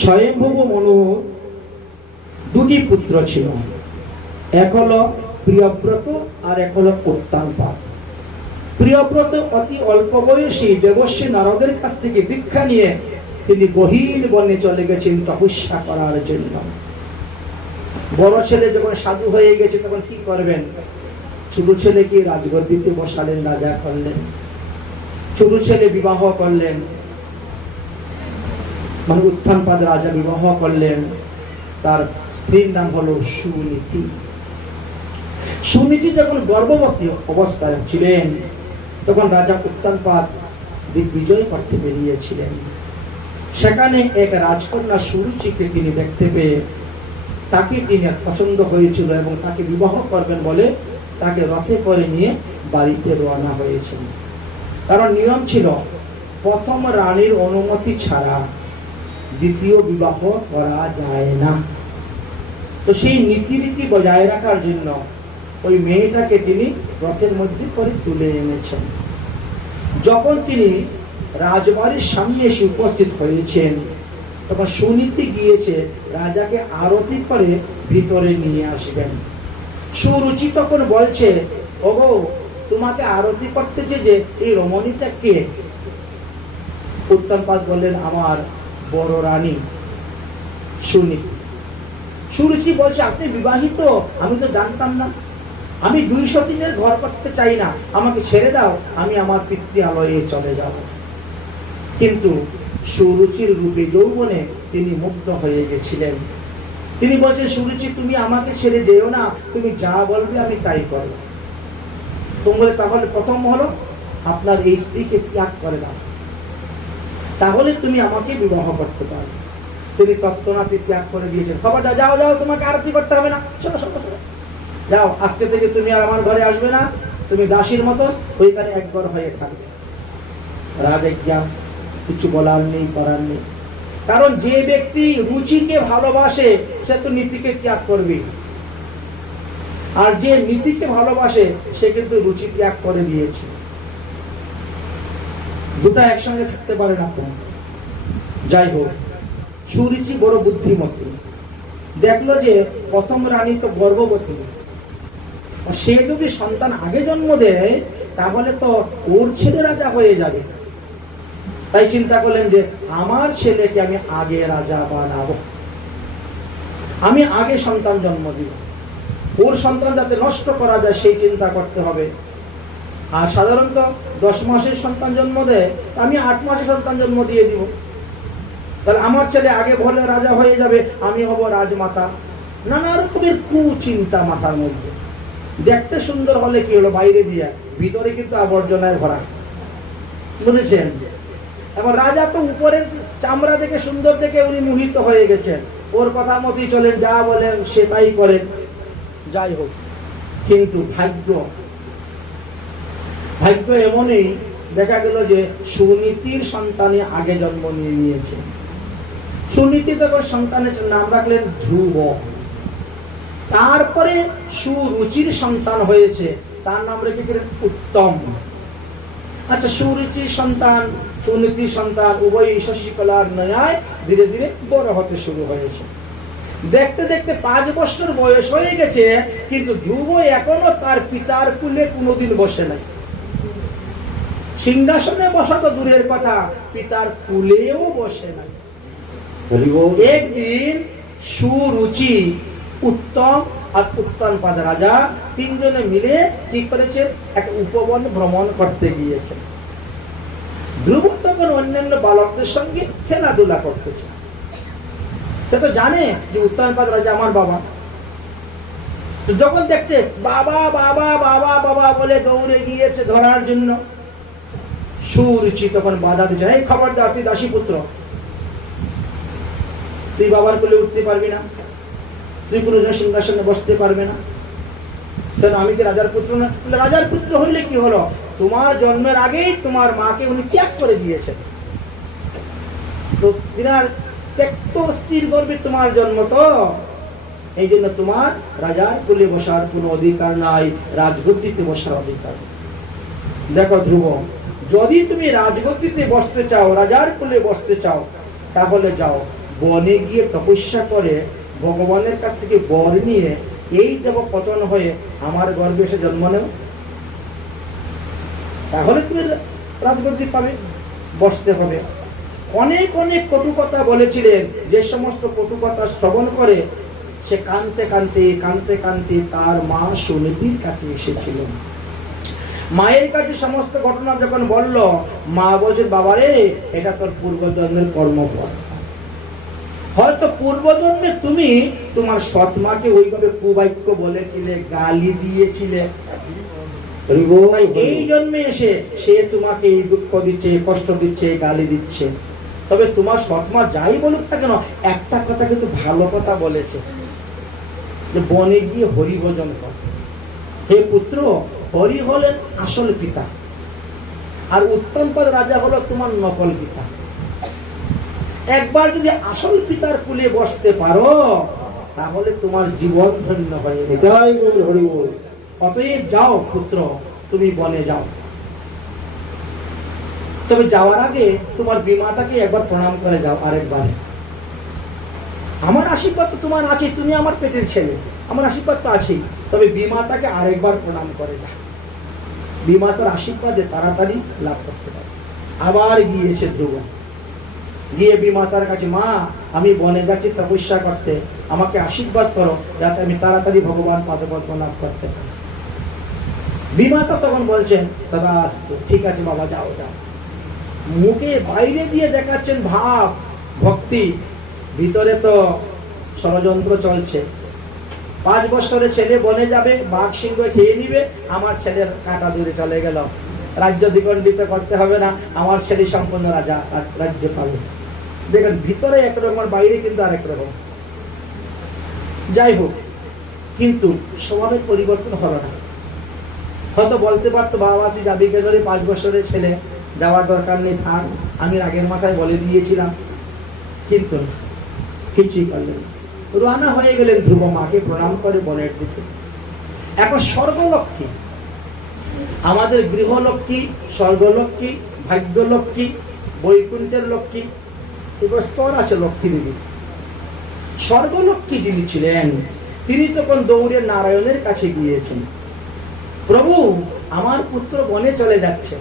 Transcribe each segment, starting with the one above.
স্বয়ংভূ মনু দুটি পুত্র ছিল, এক হলো প্রিয়ব্রত আর এক হলো উত্তানপাদ। প্রিয়ব্রত অতি অল্প বয়সী দেবর্ষী নারদের কাছ থেকে দীক্ষা নিয়ে তিনি গহীন বনে চলে গেছেন তপস্যা করার জন্য। বড় ছেলে যখন সাধু হয়ে গেছে তখন কি করবেন? ছোট ছেলেকে রাজগদ্দিতে বসালেন, রাজা করলেন। ছোট ছেলে বিবাহ করলেন, মানে উত্তানপাদ রাজা বিবাহ করলেন। তার স্ত্রীর নাম হলো সুনীতি। সুনীতি যখন গর্ভবতী অবস্থায় ছিলেন তখন রাজা উত্তানপাদ দিগ্বিজয় করতে বেরিয়েছিলেন। সেখানে এক রাজকন্যা সুরুচিকে তিনি দেখতে পেয়ে তাকে তিনি পছন্দ হয়েছিল এবং তাকে বিবাহ করবেন বলে তাকে রথে করে নিয়ে বাড়িতে রওনা হয়েছেন। কারণ নিয়ম ছিল প্রথম রানীর অনুমতি ছাড়া দ্বিতীয় বিবাহ করা যায় না। তো সেই নীতিরীতি বজায় রাখার জন্য ওই মেয়েটাকে তিনি রথের মধ্যে করে তুলে এনেছেন। যখন তিনি রাজবাড়ির সামনে এসে উপস্থিত হয়েছেন তখন সুনীতি গিয়েছে রাজাকে আরতি করে ভিতরে নিয়ে আসবেন। সুরুচি তখন বলছে, ওগো তোমাকে আরতি করতেছে যে এই রমণীটা কে? উত্তানপাদ বললেন, আমার বড় রানী সুনীতি। সুরুচি বলছে, আপনি বিবাহিত? আমি তো জানতাম না। আমি 200 দিনের ঘর করতে চাই না, আমাকে ছেড়ে দাও, আমি আমার পিতৃালয়ে চলে যাব। কিন্তু সুরুচির রূপে যৌবনে তিনি মুগ্ধ হয়ে গেছিলেন। তিনি বলছেন, সুরুচি তুমি আমাকে ছেড়ে যেও না, তুমি যা বলবে আমি তাই করব। তোমরা তাহলে প্রথম হলো আপনার এই স্ত্রীকে ত্যাগ করে দাও, তাহলে তুমি আমাকে বিবাহ করতে পারবে। তিনি তৎক্ষণাৎ ত্যাগ করে দিয়েছেন। খবর দাও, যাও যাও, তোমাকে আরতি করতে হবে না, চলো চলো চলো যাও, আজকে থেকে তুমি আর আমার ঘরে আসবে না, তুমি দাসীর মতো ওইখানে একবার হয়ে থাকবে। রাজজ্ঞা, কিছু বলার নেই, করার নেই। কারণ যে ব্যক্তি রুচিকে ভালোবাসে সে তো নীতিকে ত্যাগ করবে, আর যে নীতিকে ভালোবাসে সে কিন্তু রুচি ত্যাগ করে দিয়েছে। দুটা একসঙ্গে থাকতে পারে না তো। যাই হোক, সুরুচি বড় বুদ্ধিমতী। দেখলো যে প্রথম রানী তো গর্ভবতী, সে যদি সন্তান আগে জন্ম দেয় তাহলে তো ওর ছেলে রাজা হয়ে যাবে। তাই চিন্তা করলেন যে আমার ছেলেকে আমি আগে রাজা বানাবো, আমি আগে সন্তান জন্ম দিব, ওর সন্তান যাতে নষ্ট করা যায় সেই চিন্তা করতে হবে। আর সাধারণত 10 মাসের সন্তান জন্ম দেয়, আমি 8 মাসের সন্তান জন্ম দিয়ে দিব, তাহলে আমার ছেলে আগে ভরে রাজা হয়ে যাবে, আমি হব রাজমাতা। নানা রকমের কুচিন্তা মাথার মধ্যে। দেখতে সুন্দর হলে কি হলো, বাইরে দিয়া, ভিতরে কিন্তু আবর্জনায় ভরা, বুঝেছেন? এবার রাজা তো উপরের চামড়া দেখে সুন্দর দেখে উনি মোহিত হয়ে গেছেন, ওর কথা মতই চলেন, যা বলেন সে তাই করেন। যাই হোক, কিন্তু ভাগ্য এমনই দেখা গেল যে সুনীতির সন্তানে আগে জন্ম নিয়ে নিয়েছে। সুনীতি তখন সন্তানের নাম রাখলেন ধ্রুব। তারপরে সুরুচির সন্তান হয়েছে, তার নাম রেখেছিলেন উত্তম। আচ্ছা, সুরুচির সন্তান সুনীতির সন্তান উভয়ই শশীকলার ন্যায় ধীরে ধীরে বড় হতে শুরু হয়েছে। দেখতে দেখতে 5 বছর বয়স হয়ে গেছে, কিন্তু ধ্রুব এখনো তার পিতার কুলে কোনোদিন বসে নাই। সিংহাসনে বসা তো দূরের কথা, পিতার কুলেও বসে নাই। একদিন সুরুচি, উত্তম আর উত্তানপাদ রাজা 3 জনে মিলে কি করেছে, এক উপবন ভ্রমণ করতে গিয়েছে। ধ্রুব তখন অন্যান্য বালকদের সঙ্গে খেলাধুলা করতেছে। সে তো জানে যে উত্তানপাদ রাজা আমার বাবা। তো যখন দেখছে বাবা বাবা বাবা বাবা বলে দৌড়ে গিয়েছে ধরার জন্য, সুরুচি তখন বাধা দিচ্ছে, এই খবরদার, তুই দাসী পুত্র, তুই বাবার কোলে উঠতে পারবি না, তুই কোনো সিংহাসনে বসতে পারবে না। কেন, আমি কি রাজার পুত্র না? রাজার পুত্র হইলে কি হলো, তোমার জন্মের আগেই তোমার মাকে উনি ত্যাগ করে দিয়েছেন, তো বিনার ত্যক্ত স্ত্রীর গর্ভে তোমার জন্ম, তো এই জন্য তোমার রাজার কোলে বসার কোনো অধিকার নাই, রাজগদ্দিতে বসার অধিকার। দেখো ধ্রুব, যদি তুমি রাজগদ্দিতে বসতে চাও, রাজার কোলে বসতে চাও, তাহলে যাও, বনে গিয়ে তপস্যা করে ভগবানের কাছ থেকে বর নিয়ে এই দেহ পতন হয়ে আমার গর্ভে এসে জন্ম নেও, তাহলে তুমি রাজগদ্দি পাবে, বসতে হবে। অনেক অনেক কটু কথা বলেছিলেন, যে সমস্ত কটু কথা শ্রবণ করে সে কাঁদতে কাঁদতে কাঁদতে কাঁদতে তার মা সুনীতির কাছে এসেছিল। মায়ের কাছে সমস্ত ঘটনা যখন বলল, মা বলছে, বাবারে এটা তোর পূর্বজন্মের কর্মফল। হয়তো পূর্বজন্মে তুমি তোমার সৎ মাকে ওইভাবে কুবাক্য বলেছিলে, গালি দিয়েছিলে, এই জন্মে এসে সে তোমাকে এই দুঃখ দিচ্ছে, কষ্ট দিচ্ছে, গালি দিচ্ছে। তবে তোমার সৎ মা যাই বলুক না কেন, একটা কথা কিন্তু ভালো কথা বলেছে, যে বনে গিয়ে হরি ভজন কর। হে পুত্র, হরি হলেন আসল পিতা, আর উত্তমপদ রাজা হলো তোমার নকল পিতা। একবার যদি আসল পিতার কুলে বসতে পারো, তাহলে তোমার জীবন ধন্য হয়ে যাবে। অতএব যাও পুত্র, তুমি বনে যাও। তবে যাওয়ার আগে তোমার বিমাতাকে একবার প্রণাম করে যাও, আরেকবার। আমার আশীর্বাদ তো তোমার আছে, তুমি আমার পেটের ছেলে, আমার আশীর্বাদ তো আছেই। তবে বিমাতাকে আরেকবার প্রণাম করে যাও, বিমাতার আশীর্বাদে তাড়াতাড়ি লাভ করতে পারে। আবার গিয়েছে ধ্রুব, গিয়ে বিমাতার কাছে, মা আমি বনে যাচ্ছি তপস্যা করতে, আমাকে আশীর্বাদ করো যাতে আমি তাড়াতাড়ি ভগবান পাদপদ্ম লাভ করতে পারি। বিমাতা তখন বলছেন, তথাস্তু, ঠিক আছে বাবা, যাও যাও। মুখে বাইরে দিয়ে দেখাচ্ছেন ভাব ভক্তি, ভিতরে তো ষড়যন্ত্র চলছে। 5 বছরের ছেলে বনে যাবে, বাঘ সিংহ খেয়ে নিবে, আমার ছেলের কাটা দূরে চলে গেল, রাজ্য দ্বিখণ্ডিত করতে হবে না, আমার ছেলে সম্পূর্ণ রাজা রাজ্য পাবে। দেখেন, ভিতরে একরকম আর বাইরে কিন্তু আরেক রকম। যাই হোক, কিন্তু স্বভাবের পরিবর্তন হলো না। হয়তো বলতে পারতো, বাবা তুই যাবি কে ধরে, 5 বছরের ছেলে, যাওয়ার দরকার নেই, থাক, আমি আগের মাথায় বলে দিয়েছিলাম। কিন্তু কিছুই করলেন, রওনা হয়ে গেলেন ধ্রুব, মাকে প্রণাম করে বনের দিকে। এখন স্বর্গলক্ষ্মী, আমাদের গৃহলক্ষ্মী, স্বর্গলক্ষ্মী, ভাগ্যলক্ষ্মী, বৈকুণ্ঠের লক্ষ্মী, স্তর আছে লক্ষ্মী দেবী। স্বর্গলক্ষ্মী যিনি ছিলেন, তিনি তখন দৌড়ে নারায়ণের কাছে গিয়েছেন, প্রভু আমার পুত্র বনে চলে যাচ্ছে,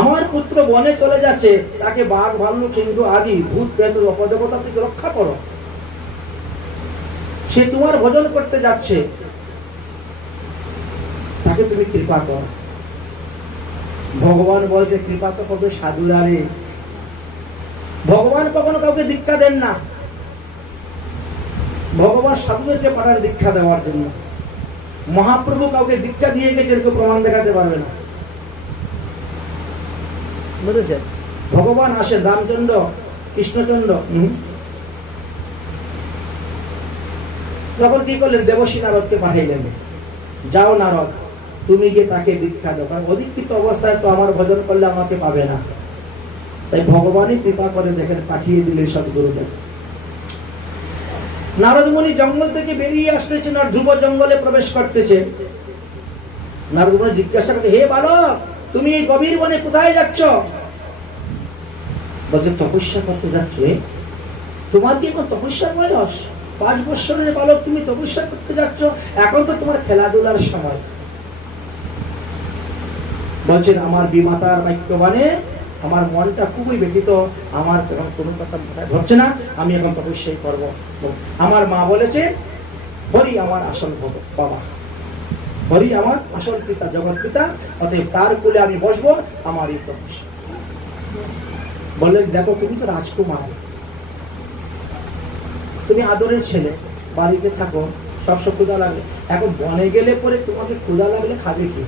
আমার পুত্র বনে চলে যাচ্ছে, তাকে বাঘ ভাল্লুক সিংহ আদি ভূত প্রেত অপদেবতা থেকে রক্ষা করো, সে তোমার ভজন করতে যাচ্ছে, তাকে তুমি কৃপা করো। ভগবান বলছে, কৃপা তো কত সাধুরারে, ভগবান কখনো কাউকে দীক্ষা দেন না, ভগবান সাধুদেরকে পাঠান দীক্ষা দেওয়ার জন্য। মহাপ্রভু কাউকে দীক্ষা দিয়ে গেছে, এরকম প্রমাণ দেখাতে পারবে না, বুঝেছেন? ভগবান আসেন, রামচন্দ্র, কৃষ্ণচন্দ্র, তখন কি করলেন, দেবশ্রী নারদকে পাঠাইলেন, যাও নারদ, তুমি গিয়ে তাকে দীক্ষা দাও, কারণ অধিকৃত অবস্থায় তো আমার ভজন করলে আমাকে পাবে না। তাই ভগবানই কৃপা করে দেখেন, পাঠিয়ে দিলেন সদ্গুরুদেব। নারদ মুনি জঙ্গল থেকে বেরিয়ে আসতেছেন, আর ধ্রুব জঙ্গলে প্রবেশ করতেছে। নারদ মুনি জিজ্ঞাসা করে, হে বালক, তুমি এই গভীর বনে কোথায় যাচ্ছ? বলছে, তপস্যা করতে যাচ্ছ। তোমার কি এখন তপস্যার বয়স? 5 বছরের বালক, তুমি তপস্যা করতে যাচ্ছ? এখন তো তোমার খেলাধুলার সময়। বলছেন, আমার বিমাতার বাক্যবাণে আমার মনটা খুবই ব্যথিত, আমার এখন কোনো কথা ধরছে না, আমি এখন তপস্যাই করব। আমার মা বলেছে, হরি আমার আসল বাবা, হরি আমার আসল পিতা, জগৎ পিতা, অতএব তার কোলে আমি বসবো, আমার এই তপস্যা। বললেন, দেখো তুমি তো রাজকুমার, তুমি আদরের ছেলে, বাড়িতে থাকো, সবসময় ক্ষুধা লাগলে, এখন বনে গেলে পরে তোমাকে ক্ষুধা লাগলে খাবে কি?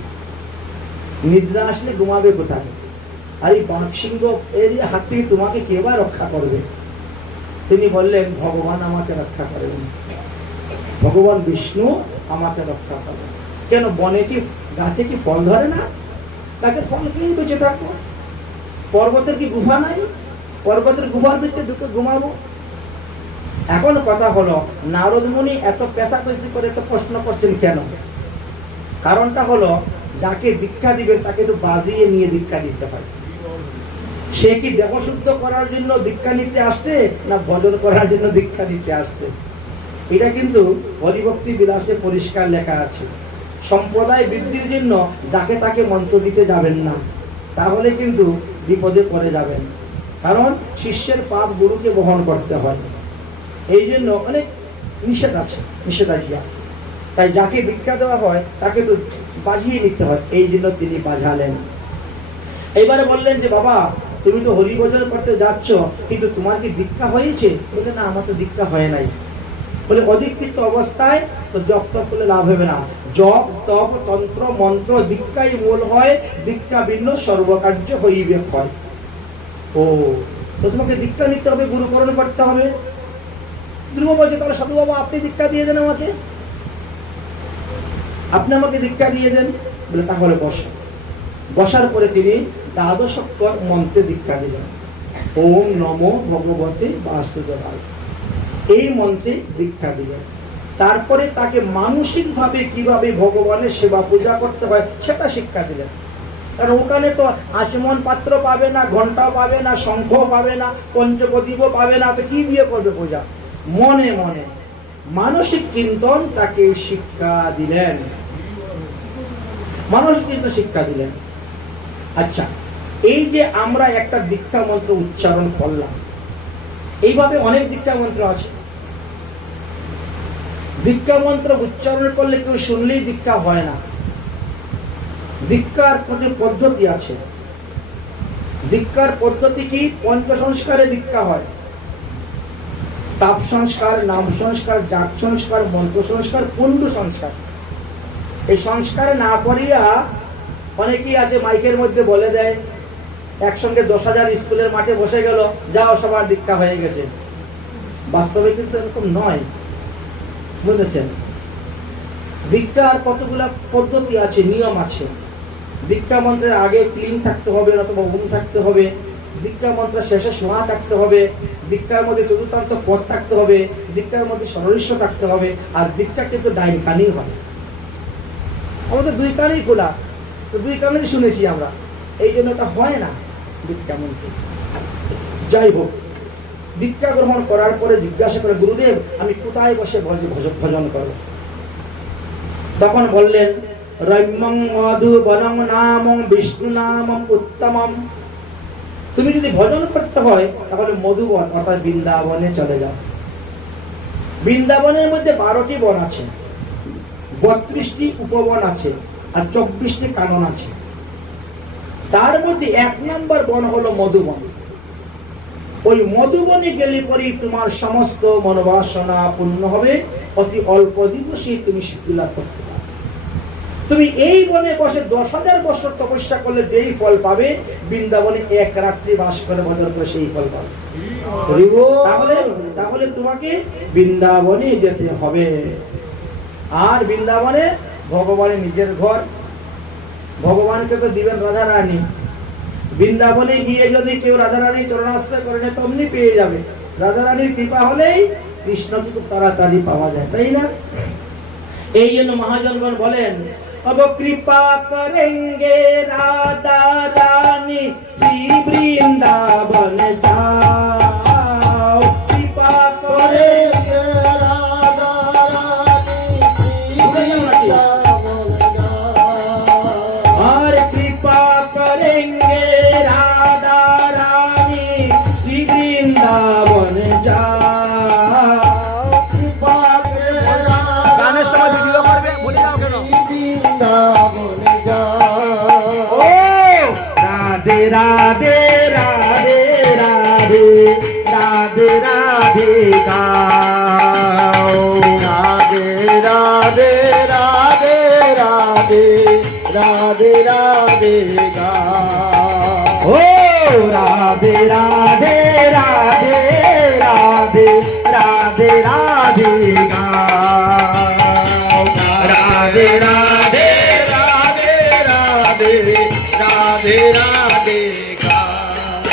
নিদ্রা আসলে ঘুমাবে কোথায়? আর এই বাঘ সিংহ এর হাত থেকে তোমাকে কে বা রক্ষা করবে? তিনি বললেন, ভগবান আমাকে রক্ষা করবেন, ভগবান বিষ্ণু আমাকে রক্ষা করবেন। কেন, বনে কি গাছে কি ফল ধরে না? তাকে ফল খেয়ে বেঁচে থাকবো। পর্বতের কি গুফা নাই? পর্বতের গুফার ভিতরে ঢুকে ঘুমাবো। এখন কথা হলো, নারদ মুনি এত পেশাকশি করে এত প্রশ্ন করছেন কেন? কারণটা হলো, যাকে দীক্ষা দিবেন তাকে একটু বাজিয়ে নিয়ে দীক্ষা দিতে হয়। সে কি দেহশুদ্ধ করার জন্য দীক্ষা নিতে আসছে না ভজন করার জন্য দীক্ষা নিতে আসছে? এটা কিন্তু হরিভক্তি বিলাসে পরিষ্কার লেখা আছে। সম্প্রদায় বৃদ্ধির জন্য যাকে তাকে মন্ত্র দিতে যাবেন না, তাহলে কিন্তু বিপদে পড়ে যাবেন। কারণ শিষ্যের পাপ গুরুকে বহন করতে হয়। এই জন্য অনেক নিষেধ আছে, নিষেধাজ্ঞা। তাই যাকে দীক্ষা দেওয়া হয় তাকে একটু বাজিয়ে নিতে হয়, এই জন্য তিনি বাজালেন। এইবারে বললেন যে বাবা, তুমি তো হরিভজন করতে যাচ্ছ, কিন্তু তোমার কি দীক্ষা হয়েছে? বলে না, আমার তো দীক্ষা হয় নাই। বলে অদীক্ষিত অবস্থায় তো জপ তপ করলে লাভ হবে না। জপ তপ তন্ত্র মন্ত্র দীক্ষাই মূল হয়, দীক্ষা ভিন্ন সর্বকার্য হইবে হয়। ও, তো তোমাকে দীক্ষা নিতে হবে, গুরুকরণ করতে হবে। ধ্রুব বলছে, তাহলে সাধু বাবা আপনি দীক্ষা দিয়ে দেন আমাকে, আপনি আমাকে দীক্ষা দিয়ে দেন। বলে তাহলে বসে। বসার পরে তিনি দ্বাদশোত্তর মন্ত্রে দীক্ষা দিলেন। ওম নমো ভগবতে বাসুদেবায়, এই মন্ত্রে দীক্ষা দিলেন। তারপরে তাকে মানসিক ভাবে কিভাবে ভগবানের সেবা পূজা করতে হয় সেটা শিক্ষা দিলেন। কারণ ওখানে তো আচমন পাত্র পাবে না, ঘন্টাও পাবে না, শঙ্খ পাবে না, পঞ্চপ্রদীপও পাবে না, তো কি দিয়ে করবে পূজা? মনে মনে মানসিক চিন্তন তাকে শিক্ষা দিলেন, মানসিক চিন্তন শিক্ষা দিলেন। আচ্ছা, এই যে আমরা একটা দীক্ষা মন্ত্র উচ্চারণ করলাম, এইভাবে অনেক দীক্ষা মন্ত্র আছে। দীক্ষা মন্ত্র উচ্চারণ করলে কেউ শুনলেই দীক্ষা হয় না। দীক্ষার পদ্ধতি আছে। দীক্ষার পদ্ধতি কি? পঞ্চ সংস্কারে দীক্ষা হয়। তাপ সংস্কার, নাম সংস্কার, জাগ সংস্কার, মন্ত্র সংস্কার, পুণ্ড সংস্কার। এই সংস্কার না করিয়া অনেকেই আছে মাইকের মধ্যে বলে দেয়, একসঙ্গে 10,000 স্কুলের মাঠে বসে গেল, যাও সবার দীক্ষা হয়ে গেছে। বাস্তবে কিন্তু এরকম নয়, বুঝেছেন? দীক্ষার কতগুলা পদ্ধতি আছে, নিয়ম আছে। দীক্ষা মন্ত্রের আগে ক্লিন থাকতে হবে অথবা ওম থাকতে হবে। দীক্ষা মন্ত্রের শেষে সোয়া থাকতে হবে। দীক্ষার মধ্যে চতুর্থান্ত পদ থাকতে হবে। দীক্ষার মধ্যে সরলিশ্ব থাকতে হবে। আর দীক্ষা কিন্তু ডাইন কানেই হয়। আমাদের দুই কানেই খোলা, তো দুই কানেই শুনেছি আমরা, এই জন্য এটা হয় না দীক্ষা মন্ত্র। যাই হোক, দীক্ষা গ্রহণ করার পরে জিজ্ঞাসা করে, গুরুদেব আমি কোথায় বসে ভজন করব? তখন বললেন, রম্যং মধুবনং নামং বিষ্ণু নামং উত্তমম। তুমি যদি ভজন করতে হয় তাহলে মধুবন অর্থাৎ বৃন্দাবনে চলে যাও। বৃন্দাবনের মধ্যে 12টি বন আছে, 32টি উপবন আছে, আর 24টি কানন আছে। তার মধ্যে 1 নম্বর বন হলো মধুবন। ওই মধুবনে গেলে পরেই তোমার সমস্ত মনোবাসনা পূর্ণ হবে, অতি অল্প দিবসে তুমি সিদ্ধি লাভ করতে পারবে। তুমি এই বনে বসে 10,000 বছর তপস্যা করলে যেই ফল পাবে, বৃন্দাবনে 1 রাত্রি বাস করে ভজন করে সেই ফল পাবে। তাহলে তোমাকে বৃন্দাবনে যেতে হবে। আর বৃন্দাবনে ভগবানের নিজের ঘর, ভগবানকে তো দিবেন রাধা রানী। বৃন্দাবনে গিয়ে যদি কেউ রাধা রানী চরণাশ্রয় করে নেয়, তমনি পেয়ে যাবে। রাধা রানীর কৃপা হলেই কৃষ্ণকে খুব তাড়াতাড়ি পাওয়া যায়, তাই না? এই জন্য মহাজনগণ বলেন, अब कृपा करेंगे राधा रानी श्री वृंदावन जाओ। कृपा करेंगे राधा रानी श्री वृंदावन जाओ। और कृपा करेंगे राधा रानी श्री वृंदावन जाओ। कृपा गाने समय वीडियो करबे भूले जाओ केन? राधे राधे राधे राधे राधे राधे गाओ। राधे राधे राधे राधे राधे राधे गाओ। राधे राधे राधे राधे राधे राधे गाओ। राधे राधे राधे राधे राधे राधे गाओ।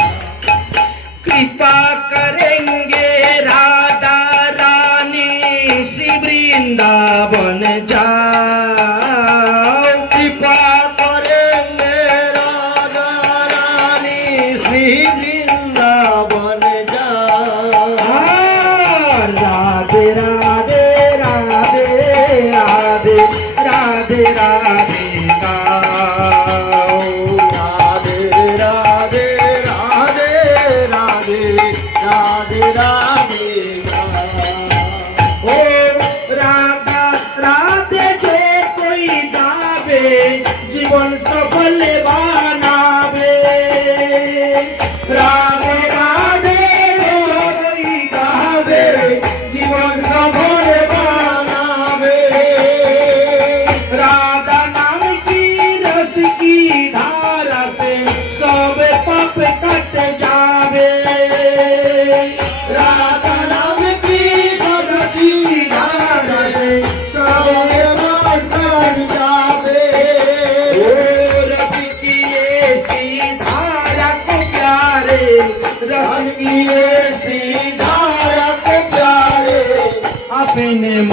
कृपा करेंगे राधा रानी श्री वृंदावन जाओ। कृपा करेंगे राधा रानी श्री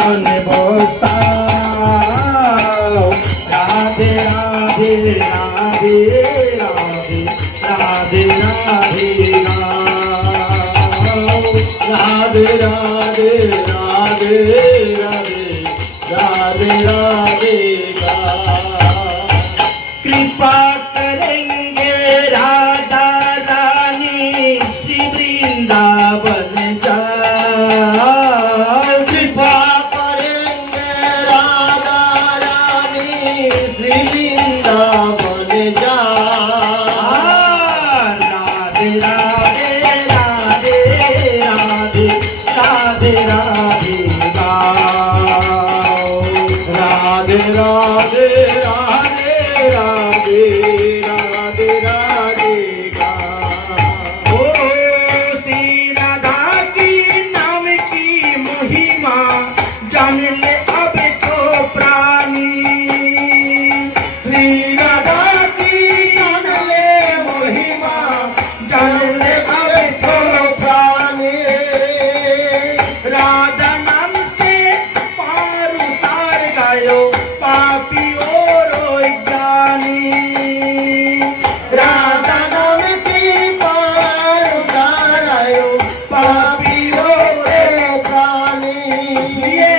मन बसाओ। राधे राधे राधे राधे राधे राधे राधे राधे राधे राधे राधे राधे कृपा करेंगे राधा रानी श्री वृंदावन जाओ। कृपा करेंगे राधा रानी श्री वृंदावन जाओ। राधे राधे राधे राधे राधे राधे गाओ। राधे राधे राधे राधे राधे राधे गाओ। ओ श्री राधा की नाम की महिमा जान ले अब तो प्राणी। श्री राधा की जान ले महिमा जान ले अब तो प्राणी। राधा नाम से पार उतार गयो पापी और ज्ञानी। राधा नाम की पार उतार गयो पापी और ज्ञानी। ये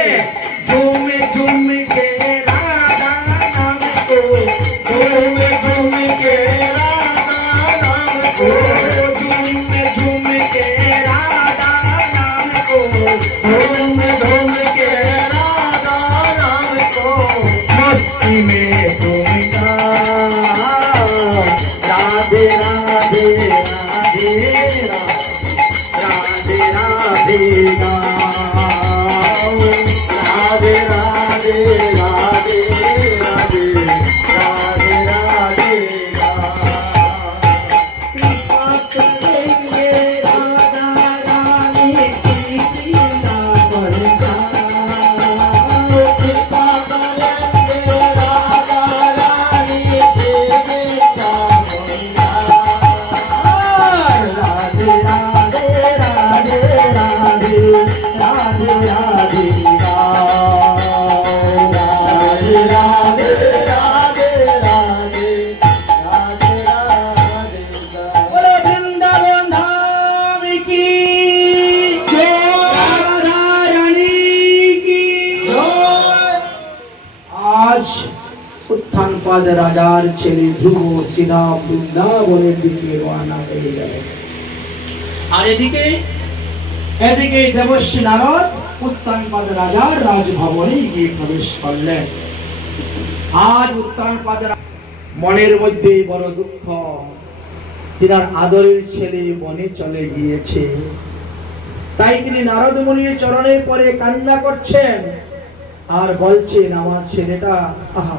झूम झूम के राधा नाम को, झूम झूम के राधा नाम को, झूम झूम के राधा नाम को, झूम झूम के राधा नाम को मस्ती में तुम गाओ। राधे राधे राधे राधे राधे गाओ। राधे राधे राधे राधे राधे राधे गाओ। कृपा करेंगे राधा रानी की वृंदावन जाओ। कृपा करेंगे राधा रानी की वृंदावन जाओ। राधे राधे राधे राधे राधे राधे गाओ। राधे राधे राधे राधे राधे राधे गाओ। बोलो वृंदावन धाम की जय, राधा रानी की जय। আজ উত্থানপাদ রাজার ছেলে ধ্রুব সিধা বৃন্দাবনের দিকে রওনা হয়ে গেল। আর এদিকে দেবশ্রী নারদ উত্তানপাদ রাজার রাজভবনে গিয়ে প্রবেশ করলেন। আজ উত্তানপাদ মনের মধ্যে বড় দুঃখ, তিনার আদরের ছেলে বনে চলে গিয়েছে। তাই তিনি নারদ মুনির চরণে পড়ে কান্না করছেন আর বলছেন, আমার ছেলেটা আহা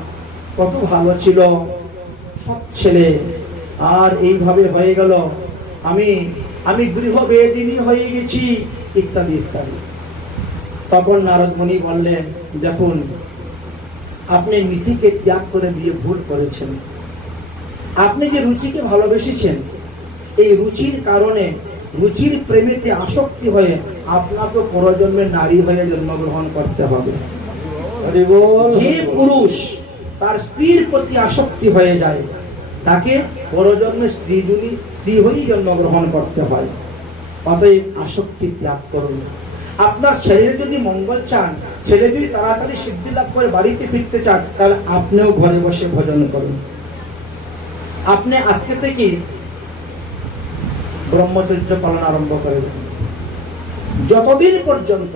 কত ভালো ছিল, সৎ ছেলে, আর এইভাবে হয়ে গেল, আমি গৃহ বেদিনী হয়ে গেছি, ইত্যাদি ইত্যাদি। তখন নারদ মুনি বললেন, দেখুন আপনি নীতিকে ত্যাগ করে দিয়ে ভুল করেছেন। আপনি যে রুচিকে ভালোবেসেছেন, এই রুচির কারণে, রুচির প্রেমেতে আসক্তি হয়ে আপনাকে পরজন্মে নারী হয়ে জন্মগ্রহণ করতে হবে। যে পুরুষ তার স্ত্রীর প্রতি আসক্তি হয়ে যায়, তাকে পরজন্মে স্ত্রী হয়েই জন্মগ্রহণ করতে হয়। অতএব আসক্তি ত্যাগ করুন। আপনার ছেলের যদি মঙ্গল চান, ছেলে যদি তাড়াতাড়ি সিদ্ধি লাভ করে বাড়িতে ফিরতে চান, তাহলে আপনিও ঘরে বসে ভজন করুন। আপনি আজকে থেকে ব্রহ্মচর্য পালন আরম্ভ করে দেন। যতদিন পর্যন্ত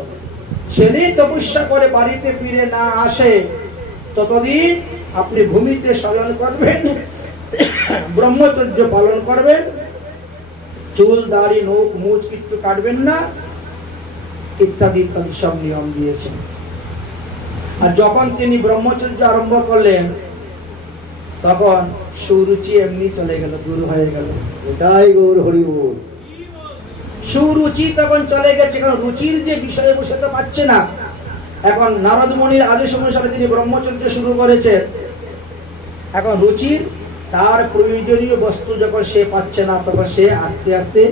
ছেলে তপস্যা করে বাড়িতে ফিরে না আসে, ততদিন আপনি ভূমিতে শয়ন করবেন, ব্রহ্মচর্য পালন করবেন, চুল দাড়ি নখ মুছ কিচ্ছু কাটবেন না, ইত্যাদি ইত্যাদি সব নিয়ম দিয়েছেন। আর যখন তিনি ব্রহ্মচর্য আরম্ভ করলেন, তখন সুরুচি এমনি চলে গেল, দূর হয়ে গেল। এটাই গৌর হরি বল। সুরুচি তখন চলে গেছে, কারণ রুচির যে বিষয়ে বসে তো পাচ্ছে না। এখন নারদ মুনির আদেশ অনুসারে তিনি ব্রহ্মচর্য শুরু করেছেন। এখন রুচির তার প্রয়োজনীয় বস্তু যখন সে পাচ্ছে না, তখন সে আস্তে আস্তে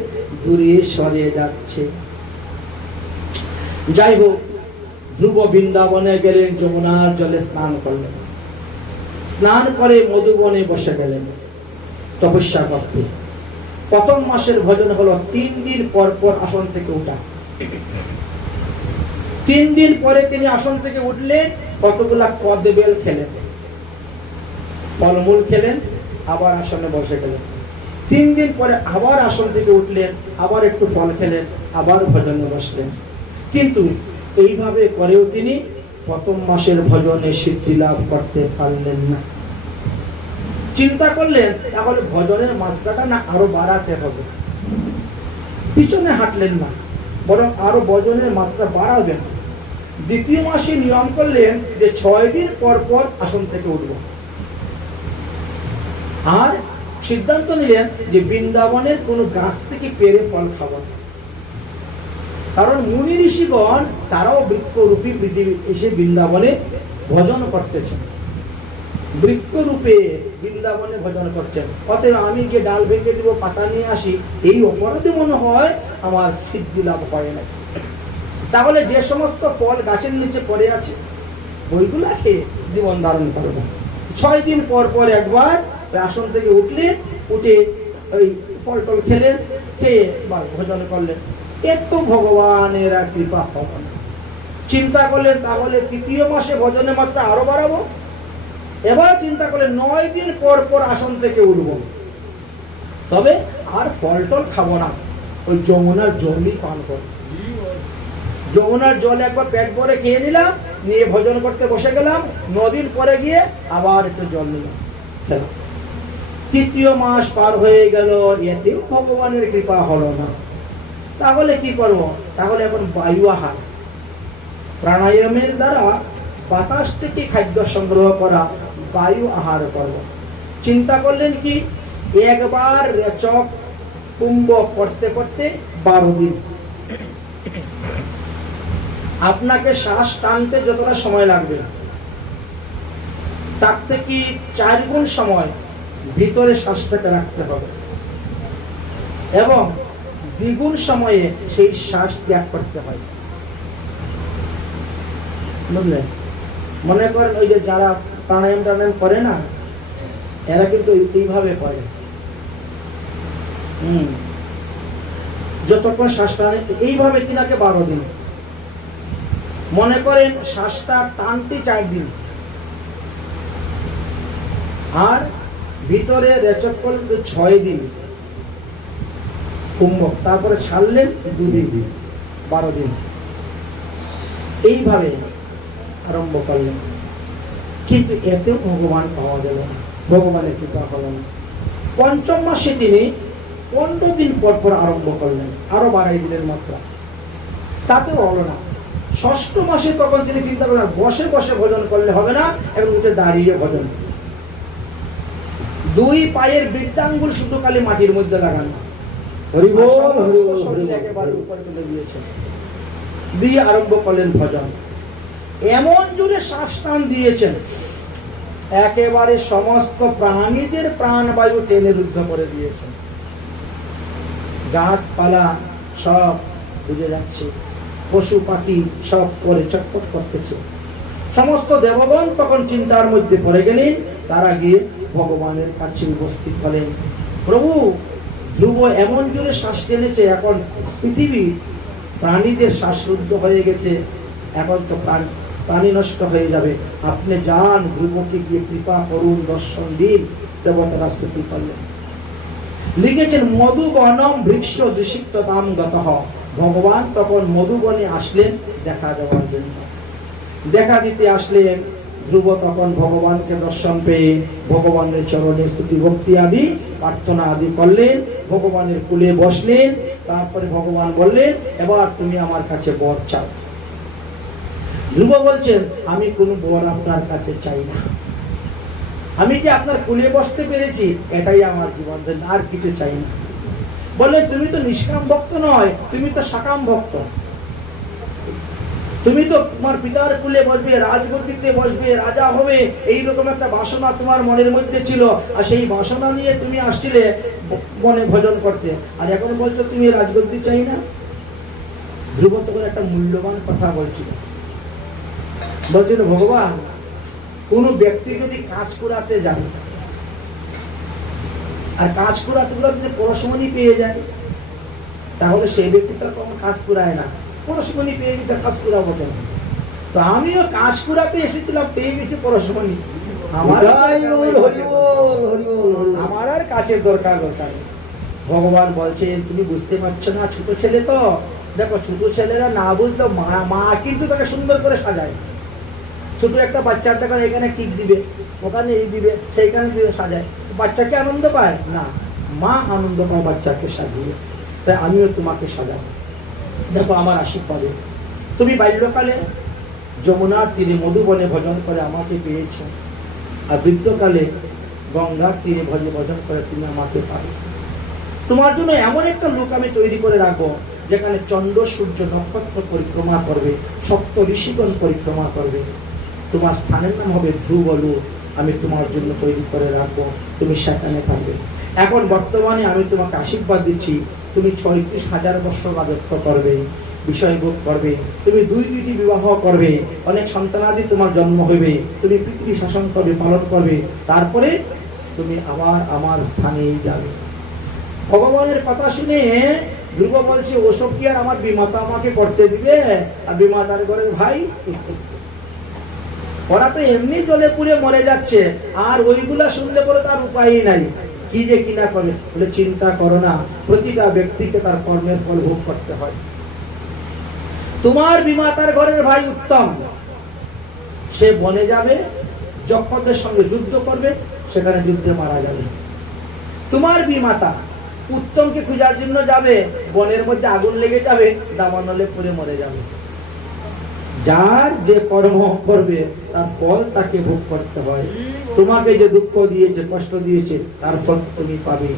দূরে সরে যাচ্ছে। যাই হোক, ধ্রুব বৃন্দাবনে গেলেন, যমুনার জলে স্নান করলেন, স্নান করে মধুবনে বসে গেলেন তপস্যা করতে। প্রথম মাসের ভজন হলো 3 দিন পর পর আসন থেকে উঠা। 3 দিন পরে তিনি আসন থেকে উঠলেন, কতগুলা কদবেল খেলেন, ফলমূল খেলেন, আবার আসনে বসে গেলেন। 3 দিন পরে আবার আসন থেকে উঠলেন, আবার একটু ফল খেলেন, আবার ভজনে বসলেন। কিন্তু এইভাবে করেও তিনি প্রথম মাসের ভজনে সিদ্ধি লাভ করতে পারলেন না। চিন্তা করলেন তাহলে ভজনের মাত্রাটা না আরো বাড়াতে হবে। পিছনে হাঁটলেন না, বরং আরো ভজনের মাত্রা বাড়াবেন। দ্বিতীয় মাসে নিয়ম করলেন যে 6 দিন পর পর আসন থেকে উঠব। আর সিদ্ধান্ত নিলেন যে বৃন্দাবনের কোনো গাছ থেকে পেরে ফল খাব না। কারণ মুনি ঋষিগণ তারাও বৃক্ষরূপী পৃথিবী এসে বৃন্দাবনে ভজন করতেছেন, বৃক্ষরূপে বৃন্দাবনে ভজন করছেন। অতএব আমি গিয়ে ডাল ভেঙে দিব, পাতা নিয়ে আসি, এই অপরাধে মনে হয় আমার সিদ্ধি লাভ হয় না। তাহলে যে সমস্ত ফল গাছের নিচে পড়ে আছে ওইগুলা খেয়ে জীবন ধারণ করবো। 6 দিন পর পর একবার আসন থেকে উঠলেন, উঠে ওই ফল টল খেলেন, খেয়ে বা ভজন করলেন। এত ভগবানের আর কৃপা হবে না। চিন্তা করলেন তাহলে 3য় মাসে ভজনের মাত্রা আরো বাড়াবো। এবার চিন্তা করলেন 9 দিন পর পর আসন থেকে উঠবো, তবে আর ফল টল খাবো না, ওই যমুনার জলই পান করব। যমুনার জল একবার পেট ভরে খেয়ে নিলাম, নিয়ে ভজন করতে বসে গেলাম। 9 দিন পরে গিয়ে আবার একটু জল নিলাম, খেলাম। 3য় মাস পার হয়ে গেল, এতেও ভগবানের কৃপা হলো না। তাহলে কি করব? তাহলে এখন বায়ু আহার, প্রাণায়ামের দ্বারা বাতাস থেকে খাদ্য সংগ্রহ করা, বায়ু আহার করব। চিন্তা করলেন কি, একবার রেচক কুম্ভ করতে করতে 12 দিন। আপনাকে শ্বাস টানতে যতটা সময় লাগবে তার থেকে 4 গুণ সময় ভিতরে শ্বাসটাকে রাখতে হবে, এবং দ্বিগুণ সময়ে সেই শ্বাস ত্যাগ করতে হয়। বুঝলেন? মনে করেন ওই যে যারা প্রাণায়াম টানায়াম করে না, এরা কিন্তু এইভাবে করে। যতক্ষণ শ্বাস টানে এইভাবে কিনাকে 12 দিন। মনে করেন শ্বাসটা টানতে 4 দিন, আর ভিতরে রেচক করলেন 6 দিন কুম্ভক, তারপরে ছাড়লেন 2 দিন, 12 দিন। এইভাবে আরম্ভ করলেন। কিন্তু এতেও ভগবান পাওয়া গেল না, ভগবানের কৃপা হলো না। 5ম মাসে তিনি 15 দিন পর পর আরম্ভ করলেন, আরো বাড়াই দিলেন মাত্রা, তাতেও হলো না। 6ষ্ঠ মাসে তখন তিনি চিন্তা করলেন বসে বসে ভজন করলে হবে না, এবং উঠে দাঁড়িয়ে ভজন। 2 পায়ের বৃদ্ধাঙ্গুল শুধু খালি মাটির মধ্যে লাগানো, একেবারে উপরে তুলে দিয়েছেন, দিয়ে আরম্ভ করলেন ভজন। এমন জোরে শ্বাস টান দিয়েছেন, একেবারে সমস্ত প্রাণীদের প্রাণবায়ু টেনে রুদ্ধ করে দিয়েছেন। গাছপালা সব বুঝে যাচ্ছে, পশু পাখি সব করে চটপট করতেছে। সমস্ত দেবগণ তখন চিন্তার মধ্যে পড়ে গেলেন। তারা গিয়ে ভগবানের কাছে উপস্থিত হলেন। প্রভু, ধ্রুব এমন জোরে শ্বাস টেনেছে, এখন পৃথিবী প্রাণীদের শ্বাসরুদ্ধ হয়ে গেছে, এখন তো প্রাণী নষ্ট হয়ে যাবে। আপনি যান, ধ্রুবকে গিয়ে কৃপা করুন, দর্শন দিন। দেবতারা স্তুতি করলেন। লিখেছেন মধুবনম বৃক্ষ দৃশিক্ততাম গতঃ। ভগবান তখন মধুবনে আসলেন দেখা দেওয়ার জন্য। দেখা দিতে আসলেন। ধ্রুব তখন ভগবানকে দর্শন পেয়ে ভগবানের চরণে স্তুতি ভক্তি আদি প্রার্থনা আদি করলেন, ভগবানের কুলে বসলেন। তারপরে ভগবান বললেন, এবার তুমি আমার কাছে বর চাও। ধ্রুব বলছেন, আমি কোনো বর আপনার কাছে চাই না, আমি যে আপনার কুলে বসতে পেরেছি এটাই আমার জীবন, আর কিছু চাই না। বললেন, তুমি তো নিষ্কাম ভক্ত নয়, তুমি তো সাকাম ভক্ত। তুমি তো তোমার পিতার কুলে বসবে, রাজগদ্দিতে বসবে, রাজা হবে, এইরকম একটা বাসনা তোমার মনের মধ্যে ছিল। আর সেই বাসনা নিয়ে তুমি আসছিলে বনে ভজন করতে, আর এখন বলছো তুমি রাজগদ্দি চাই না। ধ্রুব তখন একটা মূল্যবান কথা বলছিল। বলছিল ভগবান কোন ব্যক্তি যদি কাজ করাতে যান আর কাজ করাতে যদি পরশমণি পেয়ে যায় তাহলে সেই ব্যক্তি তার কোনো কাজ করায় না, পরশমণি পেয়ে গেছে কাজ করাবো কেন? তো আমিও কাজ করাতে এসেছিলাম, পেয়ে গেছি পরশমণি, আমার আর কাছের দরকার নেই। ভগবান বলছে তুমি বুঝতে পারছো না, ছোট ছেলে তো, দেখো ছোট ছেলেরা না বুঝলো মা কিন্তু তাকে সুন্দর করে সাজায়। ছোট একটা বাচ্চার দেখা এখানে কিক দিবে, ওখানে এই দিবে, সেইখানে দিবে, সাজায়। বাচ্চাকে আনন্দ পায় না, মা আনন্দ পায় বাচ্চাকে সাজিয়ে। তাই আমিও তোমাকে সাজাবো, দেখো আমার আশীর্বাদে। তুমি বাল্যকালে যমুনার তীরে মধুবনে ভজন করে আমাকে পেয়েছ, আর বৃদ্ধকালে গঙ্গার তীরে ভজন করে তুমি আমাকে পাবে। তোমার জন্য এমন একটা লোক আমি তৈরি করে রাখবো যেখানে চন্দ্র সূর্য নক্ষত্র পরিক্রমা করবে, সপ্ত ঋষিগণ পরিক্রমা করবে। তোমার স্থানের নাম হবে ধ্রুব লোক, আমি তোমার জন্য তৈরি করে রাখবো, তুমি সেখানে থাকবে। এখন বর্তমানে আমি তোমাকে আশীর্বাদ দিচ্ছি, তুমি 36,000 বছর রাজত্ব করবে, বিষয় ভোগ করবে, তুমি দুইটি বিবাহ করবে, অনেক সন্তানাদি তোমার জন্ম হইবে, তুমি পৃথিবী শাসন করবে, পালন করবে, তারপরে তুমি আবার আমার স্থানেই যাবে। ভগবানের কথা শুনে ধ্রুব বলছে ওসব কি আর আমার বিমাতা আমাকে করতে দিবে? আর বিমাতার ঘরের ভাই ওরা তো এমনি জ্বলে পুড়ে মরে যাচ্ছে, আর ওইগুলা শুনলে পরে তার উপায়ই নাই, কি যে কিনা করে। বলে চিন্তা করো না, প্রতিটা ব্যক্তিকে তার কর্মের ফল ভোগ করতে হয়। তোমার বিমাতার ঘরের ভাই উত্তম, সে বনে যাবে, যক্ষদের সঙ্গে যুদ্ধ করবে, সেখানে যুদ্ধে মারা যাবে। তোমার বিমাতা উত্তমকে খোঁজার জন্য যাবে, বনের মধ্যে আগুন লেগে যাবে, দাবানলে পড়ে মরে যাবে। যার যে কর্ম করবে তার ফল তাকে ভোগ করতে হয়। তোমাকে যে দুঃখ দিয়েছে, কষ্ট দিয়েছে, তার ফল তুমি পাবে।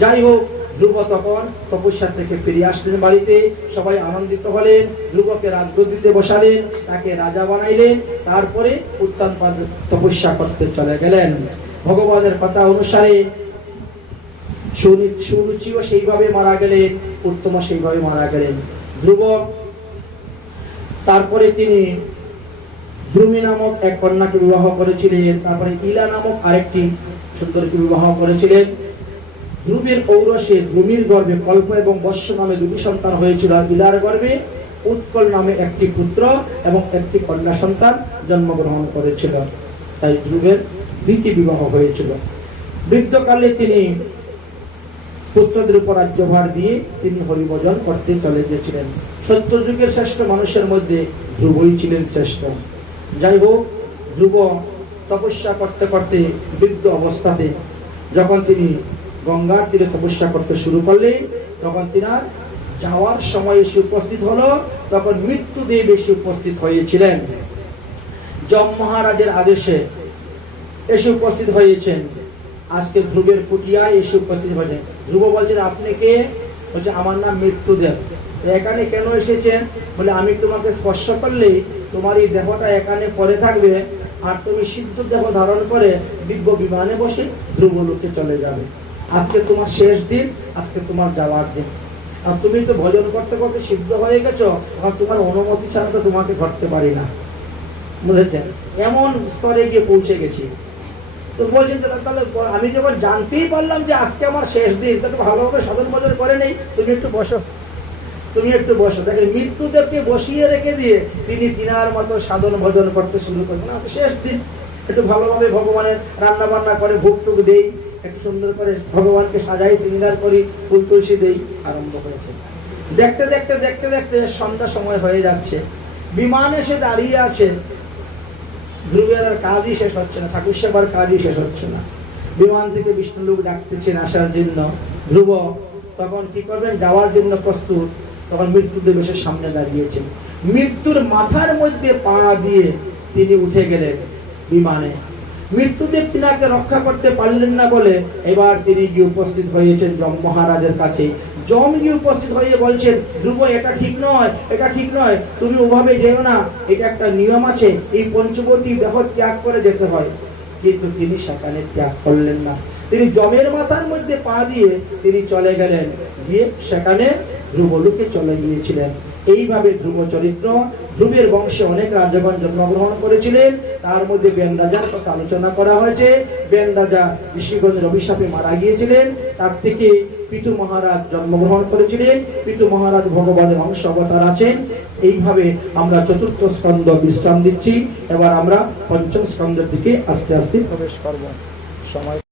যাই হোক, ধ্রুব তখন তপস্যা থেকে ফিরে আসলেন বাড়িতে, সবাই আনন্দিত হলেন, ধ্রুবকে রাজগদ্দিতে বসালেন, তাকে রাজা বানাইলেন, তারপরে উত্তম তপস্যা করতে চলে গেলেন। ভগবানের কথা অনুসারে সুরুচিও সেইভাবে মারা গেলেন, উত্তম সেইভাবে মারা গেলেন। ধ্রুব তারপরে তিনি দ্রুমি নামক এক কন্যাকে বিবাহ করেছিলেন, তারপরে ইলা নামক আরেকটি সুন্দরীকে বিবাহ করেছিলেন। ধ্রুবের ঔরসে দ্রুমির গর্ভে কল্প এবং বৎস নামে দুটি সন্তান হয়েছিল, আর ইলার গর্ভে উৎকল নামে একটি পুত্র এবং একটি কন্যা সন্তান জন্মগ্রহণ করেছিল। তাই ধ্রুবের দুইটি বিবাহ হয়েছিল। বৃদ্ধকালে তিনি পুত্রদের উপর রাজ্যভার দিয়ে তিনি হরিভজন করতে চলে গিয়েছিলেন। সত্যযুগের শ্রেষ্ঠ মানুষের মধ্যে ধ্রুবই ছিলেন শ্রেষ্ঠ। যাই হোক, ধ্রুব তপস্যা করতে করতে বৃদ্ধ অবস্থাতে যখন তিনি গঙ্গার তীরে তপস্যা করতে শুরু করলেন, তখন তিনার যাওয়ার সময় এসে উপস্থিত হলো, তখন মৃত্যুদেব এসে উপস্থিত হয়েছিলেন। যম মহারাজের আদেশে এসে উপস্থিত হয়েছেন। আজকে ধ্রুবের কুটিয়ায় এসে উপস্থিত হয়েছেন। ধ্রুব বলছেন আপনি কে? বলছে আমার নাম মৃত্যুদেব। এখানে কেন এসেছেন? বলে আমি তোমাকে স্পর্শ করলেই তোমার এই দেহটা এখানে পড়ে থাকবে, আর তুমি সিদ্ধ দেহ ধারণ করে দিব্য বিমানে বসে ধ্রুবলোকে চলে যাবে। আজকে তোমার শেষ দিন, আজকে তোমার যাওয়ার দিন। আর তুমি তো ভজন করতে করতে সিদ্ধ হয়ে গেছো, আর তোমার অনুমতি ছাড়া তো তোমাকে ধরতে পারি না, বুঝেছেন? এমন স্তরে গিয়ে পৌঁছে গেছি। তো বলছেন তাহলে আমি যখন জানতেই পারলাম যে আজকে আমার শেষ দিন, তাহলে ভালোভাবে সাধন ভজন করে নেই, তুমি একটু বসো, তুমি একটু বসো। দেখেন মৃত্যুদেবকে বসিয়ে রেখে দিয়ে তিনি তিনার মতো সাধন ভজন করতে শুরু করবেন। শেষ দিন একটু ভালোভাবে ভগবানের রান্না বান্না করে ভোগ টুক দেই, একটু সুন্দর করে ভগবানকে সাজাই শৃঙ্গার করি, ফুল তুলসী দেই, আরম্ভ হয়েছে। দেখতে দেখতে দেখতে দেখতে সন্ধ্যা সময় হয়ে যাচ্ছে, বিমান এসে দাঁড়িয়ে আছে। ধ্রুবের আর কাজই শেষ হচ্ছে না, ঠাকুর সেবার কাজই শেষ হচ্ছে না। বিমান থেকে বিষ্ণু লোক ডাকতেছেন আসার জন্য। ধ্রুব তখন কি করবেন? যাওয়ার জন্য প্রস্তুত। তখন মৃত্যুদেব এসে সামনে দাঁড়িয়েছেন। মৃত্যুর মাথার মধ্যে পা দিয়ে তিনি উঠে গেলেন বিমানে। মৃত্যুদেব তিনাকে রক্ষা করতে পারলেন না বলে এবার তিনি গিয়ে উপস্থিত হয়েছেন যম মহারাজের কাছে। যম গিয়ে উপস্থিত হয়ে বলছেন, ধ্রুব এটা ঠিক নয়, এটা ঠিক নয়, তুমি ওভাবে যেও না, এটা একটা নিয়ম আছে, এই পঞ্চবতী দেহ ত্যাগ করে যেতে হয়। কিন্তু তিনি সেখানে ত্যাগ করলেন না। তিনি যমের মাথার মধ্যে পা দিয়ে তিনি চলে গেলেন, গিয়ে সেখানে ধ্রুবলোকে চলে গিয়েছিলেন। এইভাবে ধ্রুব চরিত্র, ধ্রুবের বংশে অনেক রাজাগণ জন্মগ্রহণ করেছিলেন। তার মধ্যে বেন রাজার কথা আলোচনা করা হয়েছে। বেন রাজা ঋষিগণের অভিশাপে মারা গিয়েছিলেন। তার থেকে পিতু মহারাজ জন্মগ্রহণ করেছিলেন। পিতু মহারাজ ভগবানের অংশ অবতার আছেন। এইভাবে আমরা চতুর্থ স্কন্ধ বিশ্রাম দিচ্ছি। এবার আমরা পঞ্চম স্কন্ধের দিকে আস্তে আস্তে প্রবেশ করব। সময়